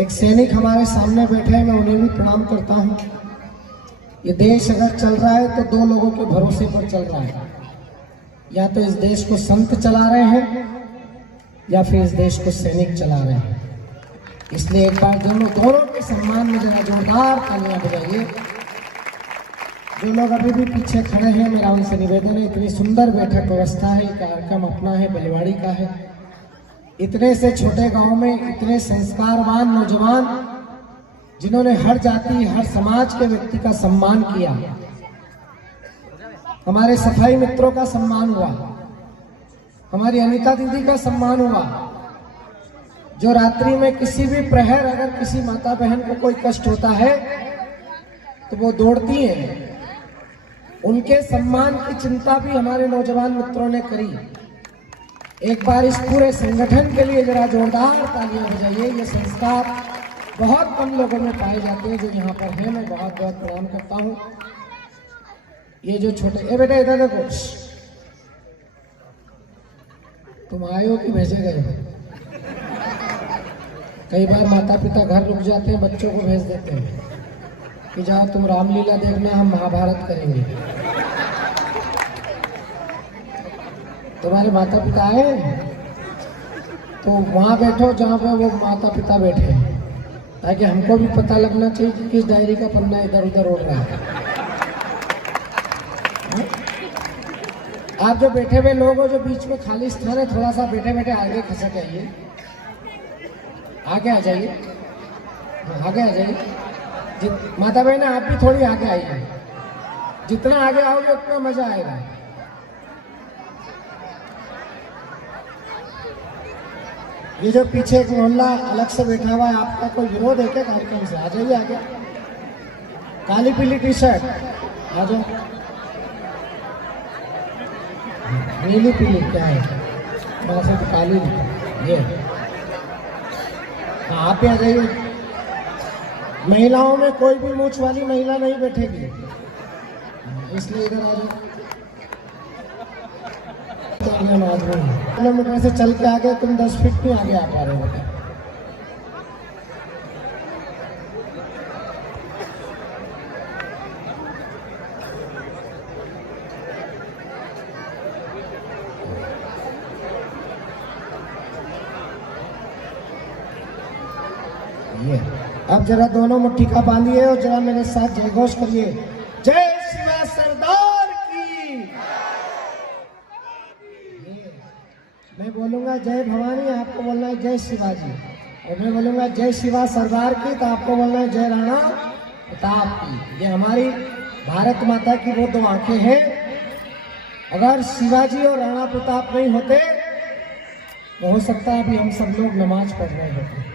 एक सैनिक हमारे सामने बैठे हैं, मैं उन्हें भी प्रणाम करता हूँ। ये देश अगर चल रहा है तो दो लोगों के भरोसे पर चल रहा है, या तो इस देश को संत चला रहे हैं या फिर इस देश को सैनिक चला रहे हैं। इसलिए एक बार दोनों के सम्मान में जरा जोरदार तालियां बजाइए। जो लोग अभी भी पीछे खड़े हैं, मेरा उनसे निवेदन है, इतनी सुंदर बैठक व्यवस्था है, कार्यक्रम अपना है, बलिवाड़ी का है। इतने से छोटे गांव में इतने संस्कारवान नौजवान जिन्होंने हर जाति हर समाज के व्यक्ति का सम्मान किया। हमारे सफाई मित्रों का सम्मान हुआ, हमारी अनीता दीदी का सम्मान हुआ, जो रात्रि में किसी भी प्रहर अगर किसी माता बहन को कोई कष्ट होता है तो वो दौड़ती हैं। उनके सम्मान की चिंता भी हमारे नौजवान मित्रों ने करी। एक बार इस पूरे संगठन के लिए जरा जोरदार तालियां बजाइए। ये संस्कार बहुत कम लोगों में पाए जाते हैं जो यहाँ पर हैं। मैं बहुत बहुत प्रणाम करता हूँ। ये जो छोटे बेटा इधर देखो, तुम आए हो कि भेजे गए हो? कई बार माता पिता घर रुक जाते हैं, बच्चों को भेज देते हैं कि जाओ तुम रामलीला देखना, हम महाभारत करेंगे। तुम्हारे माता पिता आए तो वहां बैठो जहां पे वो माता पिता बैठे, ताकि हमको भी पता लगना चाहिए कि किस डायरी का पन्ना इधर उधर उड़ रहा है। आप जो बैठे हुए लोग हो, जो बीच में खाली स्थान है, थोड़ा सा बैठे बैठे आगे खसक आइए, आगे आ जाइए, आगे आ जाइए। माता बहन आप भी थोड़ी आगे आइए, जितना आगे आओगे उतना मजा आएगा। ये जो पीछे एक मोहल्ला अलग से बैठा हुआ है, आपका कोई विरोध है क्या कार्यक्रम से? आ जाइए आगे। काली पीली टी शर्ट आ जाओ, नीली पीली क्या है, वैसे तो काली ये। हाँ आप ही आ जाइए। महिलाओं में कोई भी मूछ वाली महिला नहीं बैठेगी, इसलिए इधर आ जाओ। किलोमीटर से चल के आगे, तुम 10 फीट नहीं आगे आ पा रहे हो। ये अब जरा दोनों मुट्ठी का बांधिए और जरा मेरे साथ जयघोष करिए। जय शिवा सरदार की। मैं बोलूंगा जय भवानी, आपको बोलना है जय शिवाजी। और मैं बोलूंगा जय शिवा सरदार की, तो आपको बोलना है जय राणा प्रताप की। ये हमारी भारत माता की वो दो आंखें हैं। अगर शिवाजी और राणा प्रताप नहीं होते तो हो सकता है अभी हम सब लोग नमाज पढ़ रहे होते।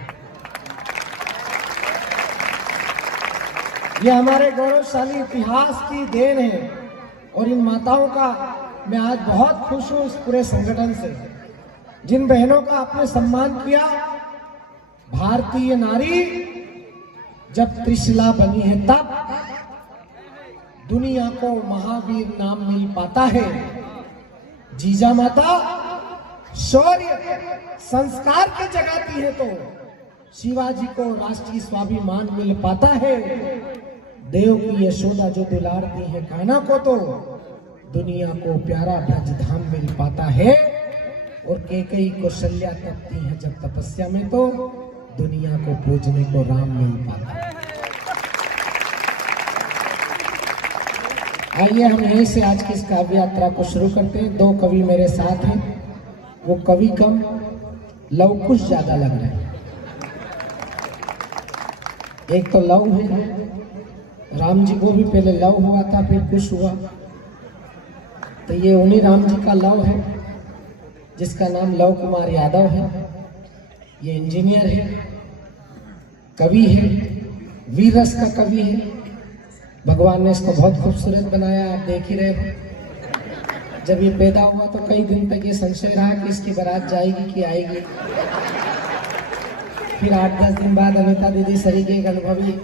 ये हमारे गौरवशाली इतिहास की देन है, और इन माताओं का मैं आज बहुत खुश हूँ इस पूरे संगठन से, जिन बहनों का आपने सम्मान किया। भारतीय नारी जब त्रिशिला बनी है तब दुनिया को महावीर नाम मिल पाता है। जीजा माता शौर्य संस्कार के जगाती है तो शिवाजी को राष्ट्रीय स्वाभिमान मिल पाता है। देव की यशोदा जो दुलारती है कान्हा को, तो दुनिया को प्यारा ब्रज धाम मिल पाता है। और कैकेयी कौशल्या तपती है जब तपस्या में, तो दुनिया को पूजने को राम मिल पाता है। आइए हम यहीं से आज की इस काव्य यात्रा को शुरू करते हैं। दो कवि मेरे साथ हैं, वो कवि कम लव कुश ज्यादा लग रहे हैं। एक तो लव है, राम जी को भी पहले लव हुआ था, फिर कुश हुआ, तो ये उन्हीं राम जी का लव है जिसका नाम लव कुमार यादव है। ये इंजीनियर है, कवि है, वीर रस का कवि है। भगवान ने इसको बहुत खूबसूरत बनाया, आप देख ही रहे हो। जब ये पैदा हुआ तो कई दिन तक ये संशय रहा कि इसकी बारात जाएगी कि आएगी। फिर 8-10 दिन बाद अनीता दीदी सरीके एक अनुभवी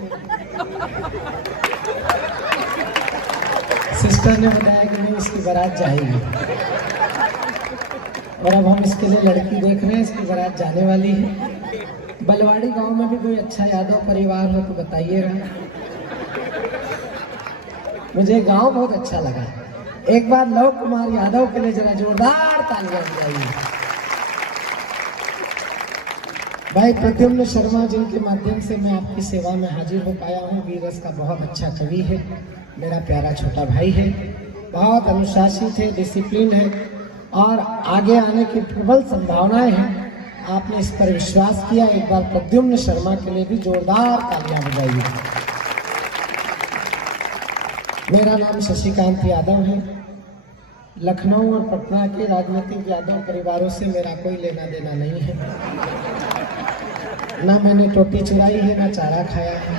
सिस्टर ने बताया कि नहीं, इसकी बारात जाएगी। और अब हम इसके लिए लड़की देख रहे हैं, इसकी बारात जाने वाली है। बलवाड़ी गांव में भी कोई अच्छा यादव परिवार हो तो बताइएगा। मुझे गांव बहुत अच्छा लगा। एक बार लव कुमार यादव के लिए जरा जोरदार तालियां बजाइए। भाई प्रद्युम्न शर्मा जिनके माध्यम से मैं आपकी सेवा में हाजिर हो पाया हूँ, वीरस का बहुत अच्छा कवि है, मेरा प्यारा छोटा भाई है, बहुत अनुशासित है, डिसिप्लिन है और आगे आने की प्रबल संभावनाएं हैं। आपने इस पर विश्वास किया। एक बार प्रद्युम्न शर्मा के लिए भी जोरदार तालियां बजाइए। मेरा नाम शशिकांत यादव है। लखनऊ और पटना के राजनीतिक यादव परिवारों से मेरा कोई लेना देना नहीं है। ना मैंने टोटी चुराई है, ना चारा खाया है।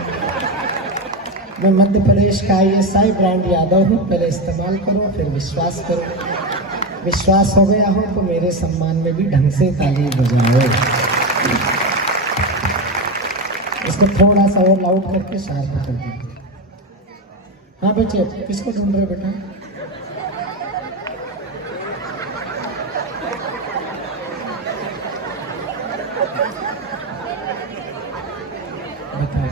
मैं मध्य प्रदेश का ISI ब्रांड यादव हूँ। पहले इस्तेमाल करो फिर विश्वास करो। विश्वास हो गया हो तो मेरे सम्मान में भी ढंग से ताली बजाओ। इसको थोड़ा सा और लाउड करके शार्प कर दीजिए। हाँ बच्चे, किसको ढूंढ रहे बेटा? बताओ,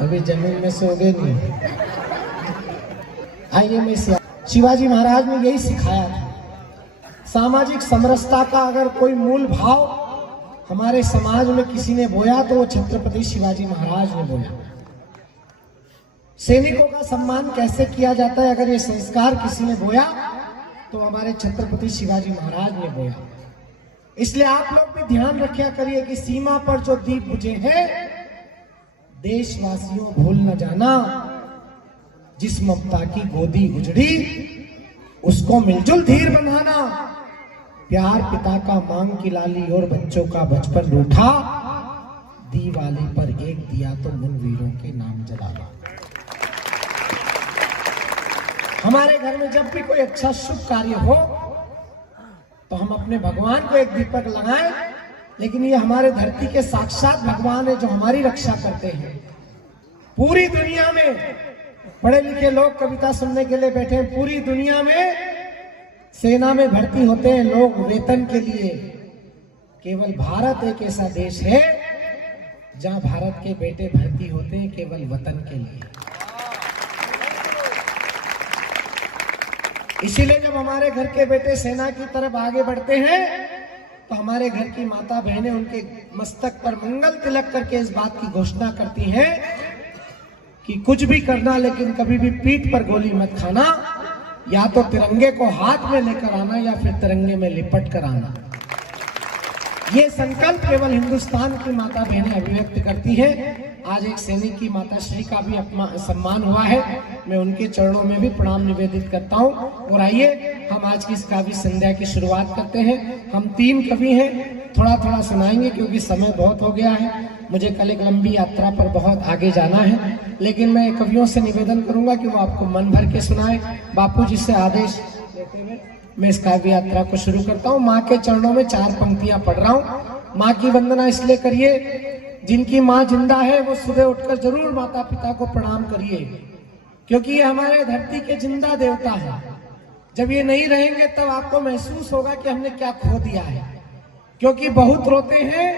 अभी जमीन में सोगे नहीं। आइए मैं शिवाजी महाराज ने यही सिखाया था। सामाजिक समरसता का अगर कोई मूल भाव हमारे समाज में किसी ने बोया तो वो छत्रपति शिवाजी महाराज ने बोया। सैनिकों का सम्मान कैसे किया जाता है, अगर ये संस्कार किसी ने बोया तो हमारे छत्रपति शिवाजी महाराज ने बोया। इसलिए आप लोग भी ध्यान रखा करिए कि सीमा पर जो दीप बुझे हैं, देशवासियों भूल न जाना, जिस ममता की गोदी उजड़ी उसको मिलजुल धीर बंधाना। प्यार पिता का मांग की लाली और बच्चों का बचपन रूठा, दीवाली पर एक दिया तो मुन वीरों के नाम जलाना। हमारे घर में जब भी कोई अच्छा शुभ कार्य हो तो हम अपने भगवान को एक दीपक लगाएं, लेकिन ये हमारे धरती के साक्षात भगवान है जो हमारी रक्षा करते हैं। पूरी दुनिया में पढ़े लिखे लोग कविता सुनने के लिए बैठे हैं। पूरी दुनिया में सेना में भर्ती होते हैं लोग वेतन के लिए। केवल भारत एक ऐसा देश है जहां भारत के बेटे भर्ती होते हैं केवल वतन के लिए। इसीलिए जब हमारे घर के बेटे सेना की तरफ आगे बढ़ते हैं तो हमारे घर की माता बहनें उनके मस्तक पर मंगल तिलक करके इस बात की घोषणा करती हैं कि कुछ भी करना लेकिन कभी भी पीठ पर गोली मत खाना, या तो तिरंगे को हाथ में लेकर आना या फिर तिरंगे में लिपट कर आना। ये संकल्प केवल हिंदुस्तान की माता बहनें अभिव्यक्त करती है। आज एक सैनिक की माता श्री का भी सम्मान हुआ है, मैं उनके चरणों में भी प्रणाम निवेदित करता हूँ। और आइए हम आज की इस काव्य संध्या की शुरुआत करते हैं। हम 3 कवि हैं, थोड़ा थोड़ा सुनाएंगे क्योंकि समय बहुत हो गया है। मुझे कल एक लंबी यात्रा पर बहुत आगे जाना है, लेकिन मैं कवियों से निवेदन करूंगा कि वो आपको मन भर के सुनाए। बापू जी से आदेश लेते हुए मैं इस काव्य यात्रा को शुरू करता हूँ। माँ के चरणों में 4 पंक्तियां पढ़ रहा हूँ। माँ की वंदना इसलिए करिए, जिनकी माँ जिंदा है वो सुबह उठकर जरूर माता पिता को प्रणाम करिए, क्योंकि ये हमारे धरती के जिंदा देवता है। जब ये नहीं रहेंगे तब आपको महसूस होगा कि हमने क्या खो दिया है। क्योंकि बहुत रोते हैं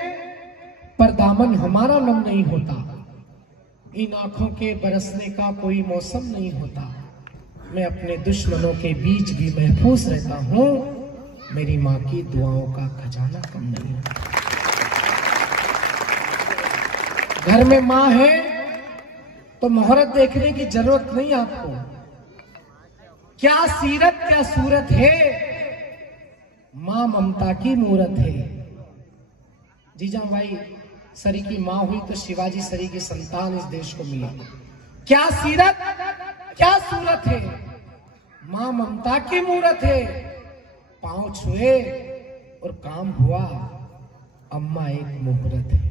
पर दामन हमारा नम नहीं होता, इन आंखों के बरसने का कोई मौसम नहीं होता। मैं अपने दुश्मनों के बीच भी महफूज रहता हूँ, मेरी माँ की दुआओं का खजाना कम नहीं होता। घर में माँ है तो मुहूर्त देखने की जरूरत नहीं आपको। क्या सीरत क्या सूरत है, माँ ममता की मूरत है। जीजा भाई सरी की माँ हुई तो शिवाजी सरी की संतान इस देश को मिला। क्या सीरत क्या सूरत है, माँ ममता की मूरत है। पांव छुए और काम हुआ, अम्मा एक मुहूर्त है।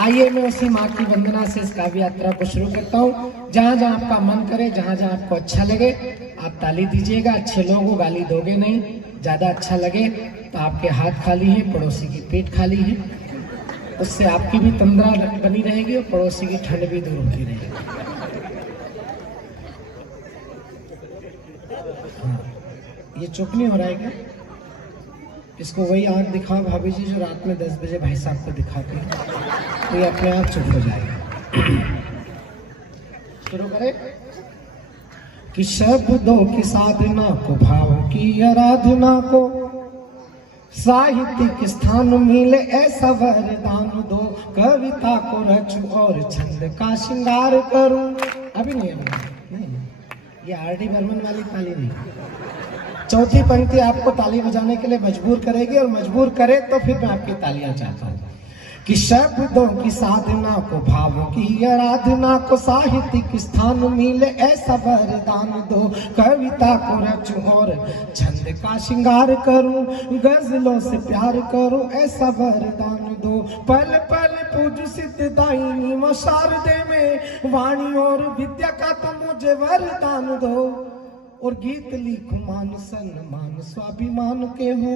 आइए मैं उसी माँ की वंदना से इस काव्य यात्रा को शुरू करता हूँ। जहां जहां आपका मन करे, जहां जहां आपको अच्छा लगे आप ताली दीजिएगा। अच्छे लोगों को गाली दोगे नहीं। ज्यादा अच्छा लगे तो आपके हाथ खाली हैं, पड़ोसी की पेट खाली है, उससे आपकी भी तंद्रा बनी रहेगी और पड़ोसी की ठंड भी दूर होती रहेगी। हाँ, ये चुप नहीं हो रहा है क्या? इसको वही आंख दिखाओ भाभी जी जो रात में 10 बजे भाई साहब को दिखाते हैं, तो ये अपने आप चुप हो जाएगा। शुरू करें कि शब्दों की साधना को, भाव की आराधना को साहित्यिक स्थान मिले ऐसा वरदान दो, कविता को रचूं और छंद का श्रृंगार करूं। अभी नहीं, ये आर.डी. बर्मन वाली ताली नहीं। चौथी पंक्ति आपको ताली बजाने के लिए मजबूर करेगी, और मजबूर करे तो फिर मैं आपकी तालियां चाहता हूं कि शब्दों की साधना को, भावों की आराधना को साहित्यिक स्थान मिले ऐसा वरदान दो, कविता को रचूं और छंद का श्रृंगार करूं, गजलों से प्यार करूं ऐसा वरदान दो, पल पल पूज सिद्ध दायिनी व शारदे में वाणी और विद्या का तो मुझे वरदान दो, और गीत लिखूं मान सम्मान स्वाभिमान के हो,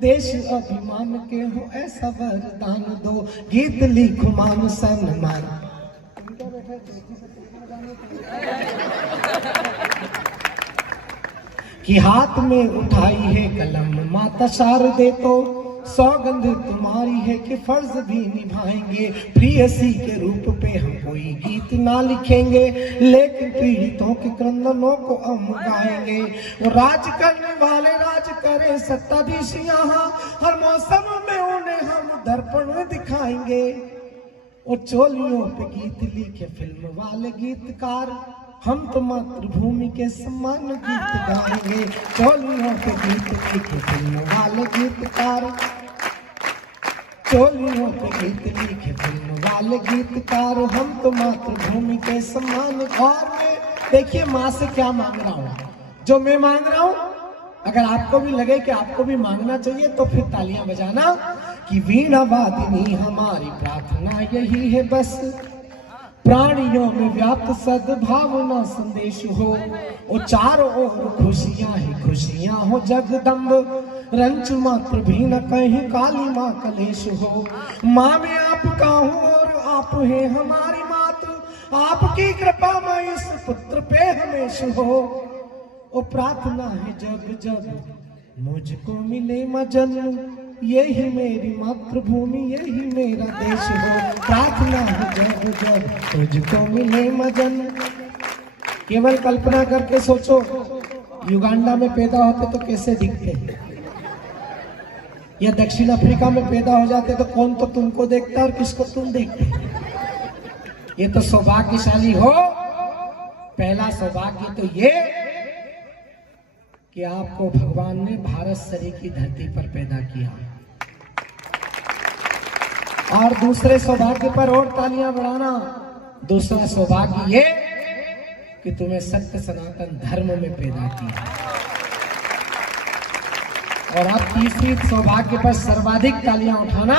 देश अभिमान के हो ऐसा वरदान दो, गीत लिखूं मान सम्मान। कि हाथ में उठाई है कलम माता शारदे तो, सौगंध तुम्हारी है कि फर्ज भी निभाएंगे, प्रियसी के रूप पे हम कोई गीत ना लिखेंगे, लेकिन पीड़ितों के क्रंदनों को हम गाएंगे, वो राज करने वाले राज करें सत्ताधीश यहाँ, हर मौसम में उन्हें हम दर्पण दिखाएंगे, और चोलियों पे गीत लिखे फिल्म वाले गीतकार, हम तो मातृभूमि के सम्मान गीत गाएंगे, चोलियों पे गीत लिखे फिल्म वाले गीतकार, चोलियों पे गीत लिखे फिल्म वाले गीतकार, हम तो मातृभूमि के सम्मान। और मैं देखिए माँ से क्या मांग रहा हूँ, जो मैं मांग रहा हूँ अगर आपको भी लगे कि आपको भी मांगना चाहिए तो फिर तालियां बजाना कि वीणा वादिनी हमारी प्रार्थना यही है बस, प्राणियों में व्याप्त सद्भावना संदेश हो, और चारों ओर खुशियां ही खुशियां हो जगदम्ब, रंच मात्र भी न कहीं काली माँ कलेश हो, माँ में आपका हूँ और आप है हमारी मात, आपकी कृपा में इस पुत्र पे हमेशा हो, और प्रार्थना है जब जब मुझको मिले मजन, यही मेरी मातृभूमि यही मेरा देश हो, प्रार्थना है जब जब तुझको मिले मजन। केवल कल्पना करके सोचो युगांडा में पैदा होते तो कैसे दिखते, या दक्षिण अफ्रीका में पैदा हो जाते तो कौन तो तुमको देखता और किसको तुम देखते। ये तो सौभाग्यशाली हो, पहला सौभाग्य तो ये कि आपको भगवान ने भारत शरीर की धरती पर पैदा किया, और दूसरे सौभाग्य पर और तालियां बढ़ाना। दूसरा सौभाग्य ये कि तुम्हें सत्य सनातन धर्म में पैदा किया, और अब तीसरी सौभाग्य पर सर्वाधिक तालियां उठाना।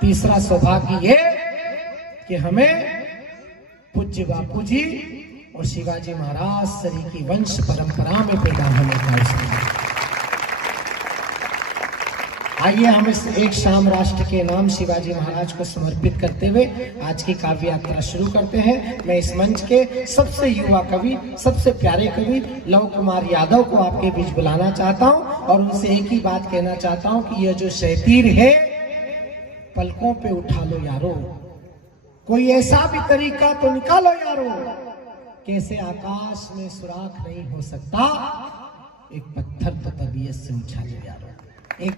तीसरा सौभाग्य ये कि हमें पूज्य बापू जी और शिवाजी महाराज सरी की वंश परंपरा में पैदा होने का। आइए हम इस एक शाम राष्ट्र के नाम शिवाजी महाराज को समर्पित करते हुए आज की काव्य यात्रा शुरू करते हैं। मैं इस मंच के सबसे युवा कवि, सबसे प्यारे कवि लव कुमार यादव को आपके बीच बुलाना चाहता हूं, और उनसे एक ही बात कहना चाहता हूं कि यह जो शैतीर है पलकों पे उठा लो यारो, कोई ऐसा भी तरीका तो निकालो यारो, कैसे आकाश में सुराख नहीं हो सकता, एक पत्थर तो तबीयत से उछालो यारो। एक